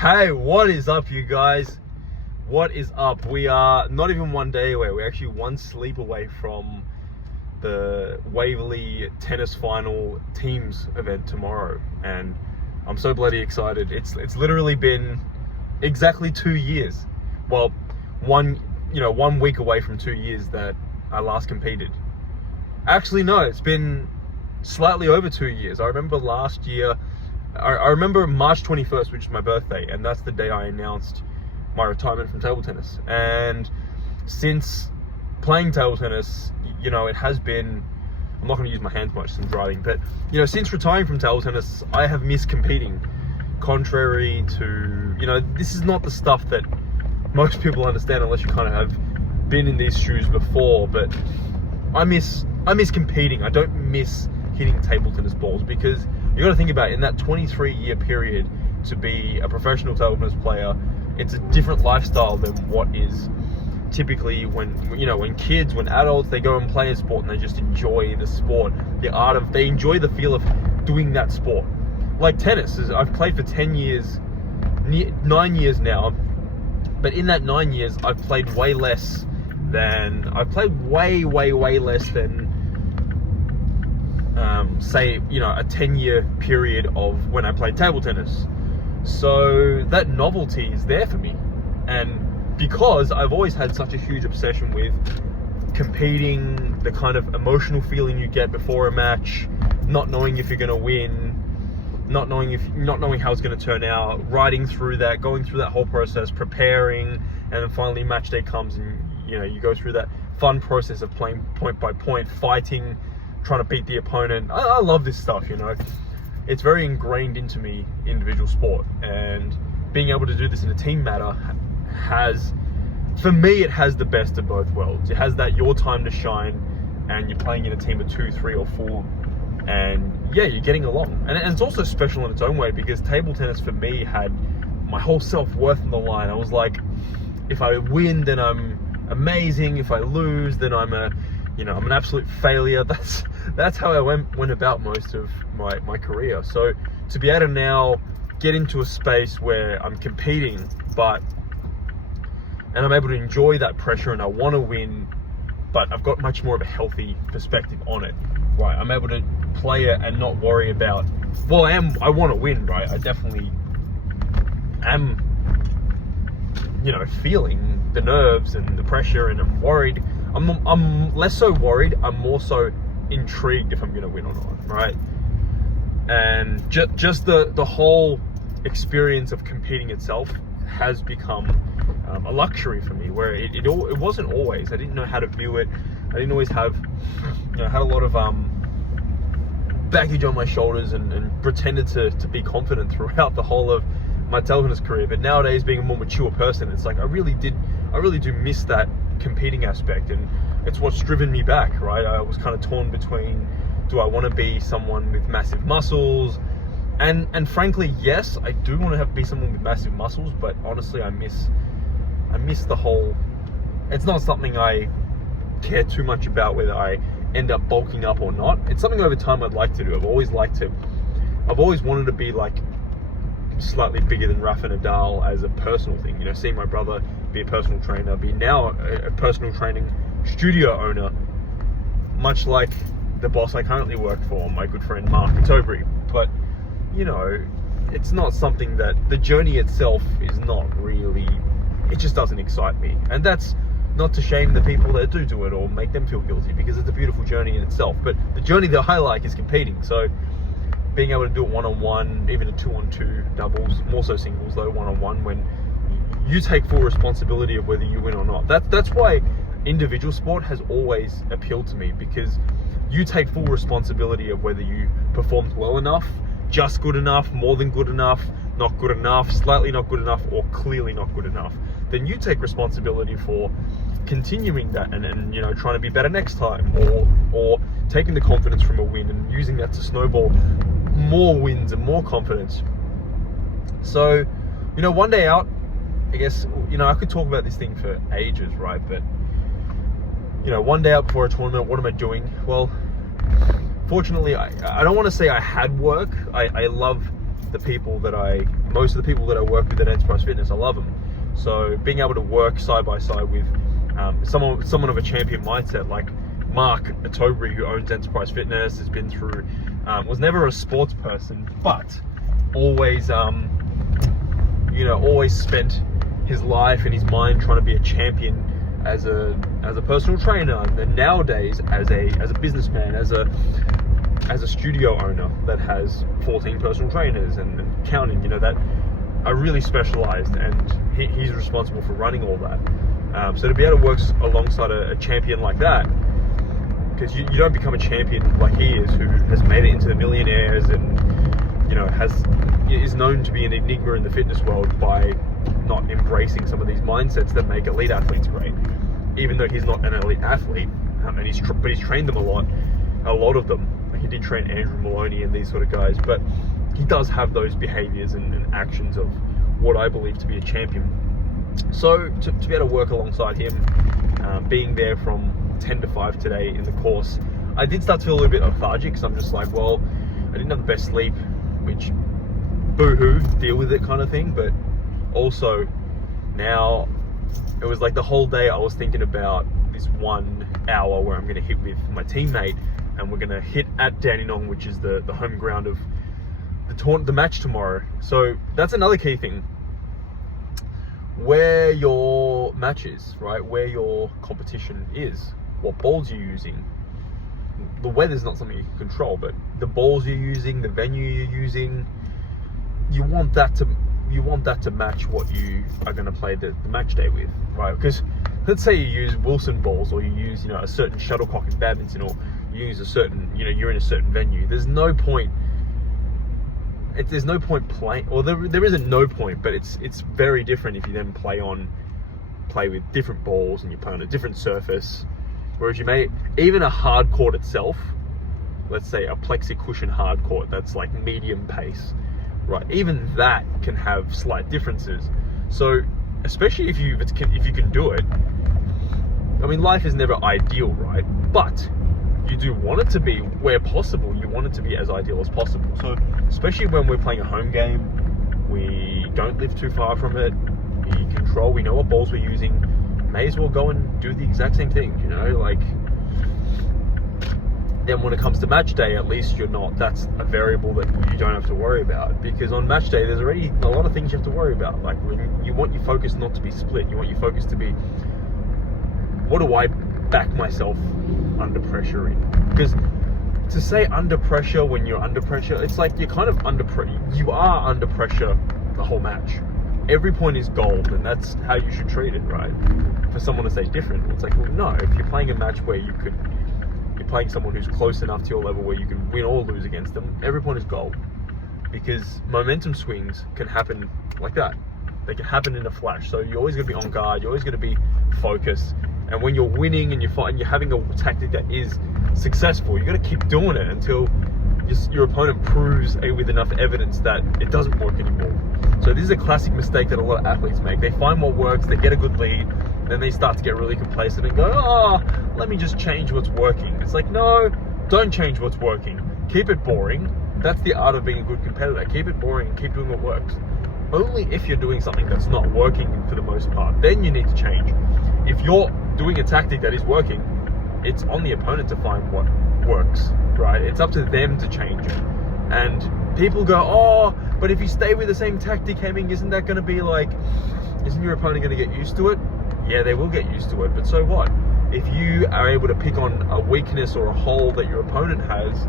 Hey, what is up, you guys? What is up? We are not even one day away. We're actually one sleep away from the Waverley tennis final teams event tomorrow, and I'm so bloody excited. It's literally been exactly 2 years. Well, one week away from 2 years that I last competed. Actually, no, it's been slightly over 2 years. I remember last year. I remember March 21st, which is my birthday, and that's the day I announced my retirement from table tennis. And since playing table tennis, it has been, I'm not going to use my hands much since driving, but, since retiring from table tennis, I have missed competing. Contrary to, this is not the stuff that most people understand unless you kind of have been in these shoes before, but I miss competing. I don't miss hitting table tennis balls, because you got to think about it, in that 23-year period to be a professional table tennis player, it's a different lifestyle than what is typically when adults, they go and play a sport and they just enjoy the sport, they enjoy the feel of doing that sport. Like tennis, I've played for 10 years, 9 years now, but in that 9 years, I've played way less than say, a 10-year period of when I played table tennis. So that novelty is there for me. And because I've always had such a huge obsession with competing, the kind of emotional feeling you get before a match, not knowing if you're going to win, not knowing how it's going to turn out, riding through that, going through that whole process, preparing, and then finally match day comes and, you go through that fun process of playing point by point, fighting, trying to beat the opponent. I love this stuff, It's very ingrained into me, individual sport, and being able to do this in a team matter for me, it has the best of both worlds. It has that your time to shine, and you're playing in a team of 2, 3, or 4, and yeah, you're getting along. And it's also special in its own way, because table tennis for me had my whole self-worth on the line. I was like, if I win, then I'm amazing. If I lose, then I'm an absolute failure. That's how I went about most of my career. So to be able to now get into a space where I'm competing, and I'm able to enjoy that pressure, and I want to win, but I've got much more of a healthy perspective on it, right? I'm able to play it and not worry about, I want to win, right? I definitely am, feeling the nerves and the pressure, and I'm worried. I'm less so worried, I'm more so intrigued if I'm going to win or not, right? And just the whole experience of competing itself has become a luxury for me, where it wasn't always. I didn't know how to view it. I didn't always have, had a lot of baggage on my shoulders, and pretended to be confident throughout the whole of my table tennis career. But nowadays, being a more mature person, it's like I really do miss that competing aspect, and it's what's driven me back, right? I was kind of torn between, do I want to be someone with massive muscles? And frankly, yes, I do want to be someone with massive muscles, but honestly, I miss the whole, it's not something I care too much about whether I end up bulking up or not. It's something over time I'd like to do. I've always wanted to be like slightly bigger than Rafa Nadal as a personal thing, seeing my brother be a personal trainer, be now a personal training studio owner, much like the boss I currently work for, my good friend Mark Tobry. But it's not something that, the journey itself is not really, it just doesn't excite me. And that's not to shame the people that do it or make them feel guilty, because it's a beautiful journey in itself. But the journey that I like is competing. So being able to do it one-on-one, even a 2-on-2 doubles, more so singles though, one-on-one, when you take full responsibility of whether you win or not. That's why individual sport has always appealed to me, because you take full responsibility of whether you performed well enough, just good enough, more than good enough, not good enough, slightly not good enough, or clearly not good enough. Then you take responsibility for continuing that and trying to be better next time, or taking the confidence from a win and using that to snowball more wins and more confidence. So, one day out, I guess, I could talk about this thing for ages, right? But, one day out before a tournament, what am I doing? Well, fortunately, I don't want to say I had work. I love the people that I most of the people that I work with at Enterprise Fitness, I love them. So being able to work side by side with someone of a champion mindset like Mark Atobri, who owns Enterprise Fitness, has been through, was never a sports person, but always, always spent his life and his mind trying to be a champion as a personal trainer, and then nowadays as a businessman, as a studio owner that has 14 personal trainers and counting, that are really specialized, and he's responsible for running all that. So to be able to work alongside a champion like that, because you don't become a champion like he is, who has made it into the millionaires and is known to be an enigma in the fitness world by not embracing some of these mindsets that make elite athletes great. Even though he's not an elite athlete, but he's trained them a lot of them. He did train Andrew Maloney and these sort of guys, but he does have those behaviors and actions of what I believe to be a champion. So to be able to work alongside him, being there from 10 to 5 today in the course, I did start to feel a little bit lethargic, because I'm just like, well, I didn't have the best sleep, which boo-hoo, deal with it kind of thing. But also now it was like the whole day I was thinking about this 1 hour where I'm going to hit with my teammate, and we're going to hit at Dandenong, which is the home ground of the match tomorrow. So that's another key thing. Where your match is, right? Where your competition is, what balls you're using. The weather's not something you can control, but the balls you're using, the venue you're using, you want that to match what you are going to play the match day with, right? Because let's say you use Wilson balls, or you use a certain shuttlecock in badminton, or you use a certain you're in a certain venue. There's no point playing, or there isn't no point, but it's very different if you then play with different balls and you play on a different surface. Whereas you may, even a hard court itself, let's say a plexi cushion hard court that's like medium pace, right? Even that can have slight differences. So especially if you can do it, I mean, life is never ideal, right? But you do want it to be, where possible, you want it to be as ideal as possible. So especially when we're playing a home game, we don't live too far from it, we know what balls we're using, may as well go and do the exact same thing, then when it comes to match day, at least that's a variable that you don't have to worry about, because on match day there's already a lot of things you have to worry about. Like, when you want your focus not to be split, you want your focus to be, what do I back myself under pressure in? Because to say under pressure when you're under pressure, it's like you're kind of you are under pressure the whole match. Every point is gold, and that's how you should treat it, right? For someone to say different, it's like, well, no, if you're playing a match where you're playing someone who's close enough to your level where you can win or lose against them, every point is gold. Because momentum swings can happen like that. They can happen in a flash. So you're always going to be on guard, you're always going to be focused. And when you're winning and you're having a tactic that is successful, you got to keep doing it until your opponent proves with enough evidence that it doesn't work anymore. So this is a classic mistake that a lot of athletes make. They find what works, they get a good lead, then they start to get really complacent and go, let me just change what's working. It's like, no, don't change what's working. Keep it boring. That's the art of being a good competitor. Keep it boring and keep doing what works. Only if you're doing something that's not working for the most part, then you need to change. If you're doing a tactic that is working, it's on the opponent to find what works, right? It's up to them to change it. And people go, but if you stay with the same tactic, Hemming, isn't your opponent going to get used to it? Yeah, they will get used to it, but so what? If you are able to pick on a weakness or a hole that your opponent has,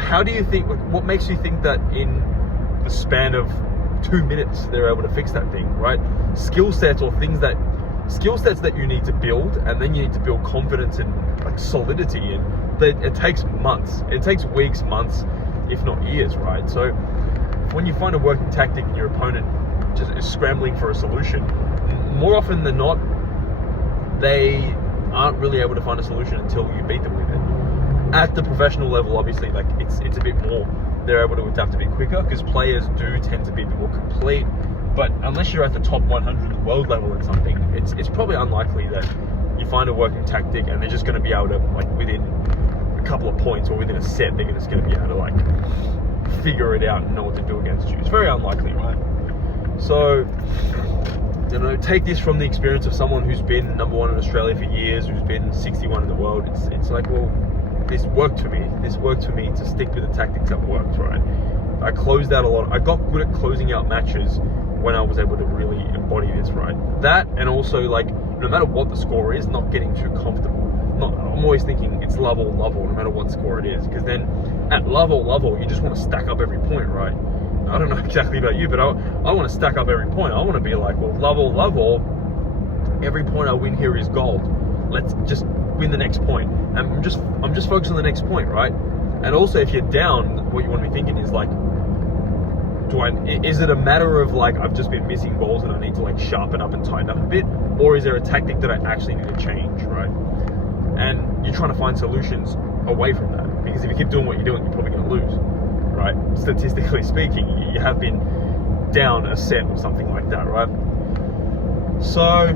how do you think, what makes you think that in the span of 2 minutes they're able to fix that thing, right? Skill sets that you need to build, and then you need to build confidence and solidity, and it takes months, it takes weeks, months, if not years, right? So when you find a working tactic and your opponent just is scrambling for a solution, more often than not, they aren't really able to find a solution until you beat them with it. At the professional level, obviously, it's a bit more, they're able to adapt a bit quicker, because players do tend to be a bit more complete. But unless you're at the top 100 of the world level in something, it's probably unlikely that you find a working tactic and they're just going to be able to, within a couple of points or within a set, they're just going to be able to figure it out and know what to do against you. It's very unlikely, right? So, you know, take this from the experience of someone who's been #1 in Australia for years, who's been 61 in the world. It's like, well, this worked for me. This worked for me to stick with the tactics that worked, right? I closed out a lot. I got good at closing out matches when I was able to really embody this, right? That, and also, like, no matter what the score is, not getting too comfortable. I'm always thinking it's level, no matter what score it is, because then at level, you just want to stack up every point, right? I don't know exactly about you, but I want to stack up every point. I want to be like, well, level, every point I win here is gold. Let's just win the next point. And I'm just focused on the next point, right? And also, if you're down, what you want to be thinking is like, is it a matter of like, I've just been missing balls and I need to like sharpen up and tighten up a bit? Or is there a tactic that I actually need to change, right? And you're trying to find solutions away from that. Because if you keep doing what you're doing, you're probably going to lose, right? Statistically speaking, you have been down a set or something like that, right? So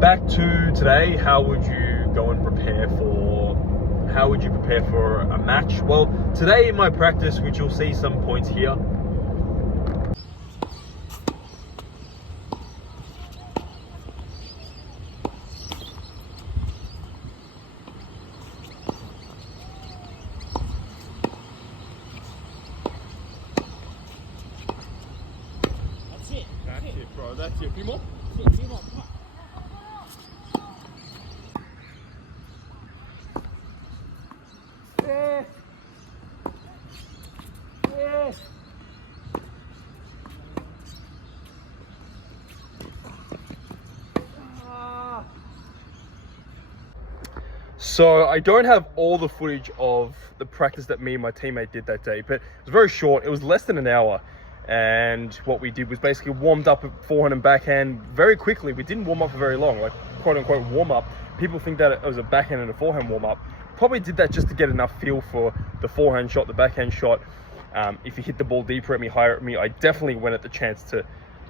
back to today, how would you prepare for a match? Well, today in my practice, which you'll see some points here, bro, that's it. A few more? A few more. Yeah. Yeah. So I don't have all the footage of the practice that me and my teammate did that day, but it was very short. It was less than an hour. And what we did was basically warmed up at forehand and backhand very quickly. We didn't warm up for very long, like quote unquote warm up. People think that it was a backhand and a forehand warm up. Probably did that just to get enough feel for the forehand shot, the backhand shot. If you hit the ball deeper at me, higher at me, I definitely went at the chance to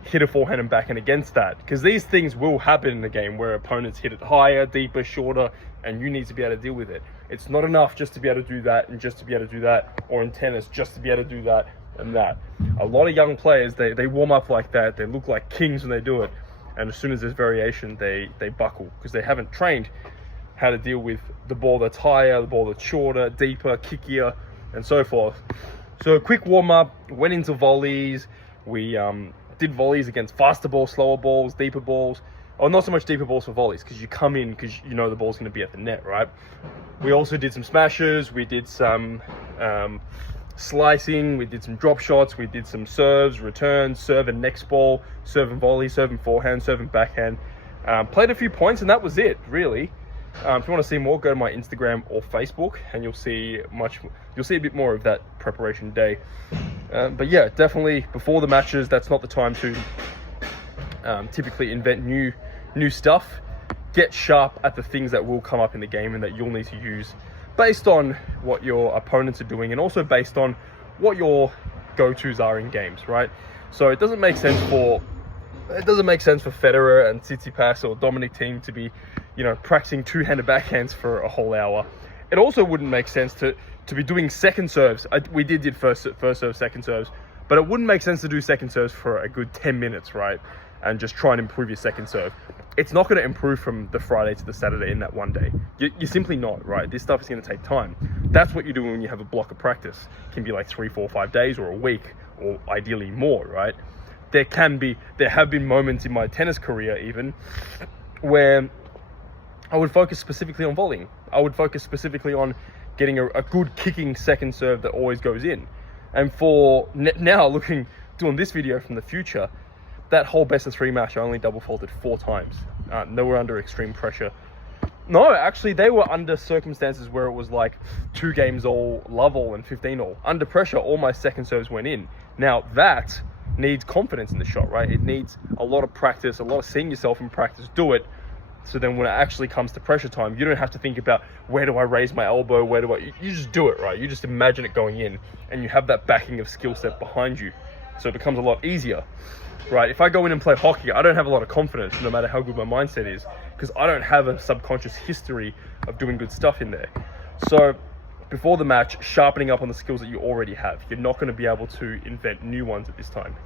hit a forehand and backhand against that. Because these things will happen in the game where opponents hit it higher, deeper, shorter, and you need to be able to deal with it. It's not enough just to be able to do that and just to be able to do that, or in tennis, just to be able to do that and that. A lot of young players, they warm up like that. They look like kings when they do it. And as soon as there's variation, they buckle because they haven't trained how to deal with the ball that's higher, the ball that's shorter, deeper, kickier, and so forth. So a quick warm up, went into volleys. We did volleys against faster balls, slower balls, deeper balls. Oh, not so much deeper balls for volleys because you come in because you know the ball's going to be at the net, right? We also did some smashes. We did some slicing, we did some drop shots, we did some serves, returns, serve and next ball, serve and volley, serve and forehand, serve and backhand. Played a few points and that was it, really. If you want to see more, go to my Instagram or Facebook and you'll see a bit more of that preparation day. But yeah, definitely before the matches, that's not the time to typically invent new stuff. Get sharp at the things that will come up in the game and that you'll need to use based on what your opponents are doing and also based on what your go-tos are in games, right? So it doesn't make sense for Federer and Tsitsipas or Dominic Thiem to be, practicing two-handed backhands for a whole hour. It also wouldn't make sense to be doing second serves. We did first serve, second serves, but it wouldn't make sense to do second serves for a good 10 minutes, right? And just try and improve your second serve. It's not going to improve from the Friday to the Saturday in that one day. You're simply not, right? This stuff is going to take time. That's what you do when you have a block of practice. It can be like 3, 4, 5 days or a week, or ideally more, right? There have been moments in my tennis career even where I would focus specifically on volleying. I would focus specifically on getting a good kicking second serve that always goes in. And for now, doing this video from the future, that whole best of 3 match, I only double faulted 4 times. They were under extreme pressure. No, actually, they were under circumstances where it was like 2 games all, love all, and 15 all. Under pressure, all my second serves went in. Now, that needs confidence in the shot, right? It needs a lot of practice, a lot of seeing yourself in practice do it. So then when it actually comes to pressure time, you don't have to think about where do I raise my elbow, you just do it, right? You just imagine it going in and you have that backing of skill set behind you. So it becomes a lot easier. Right, if I go in and play hockey, I don't have a lot of confidence, no matter how good my mindset is, because I don't have a subconscious history of doing good stuff in there. So before the match, sharpening up on the skills that you already have. You're not going to be able to invent new ones at this time.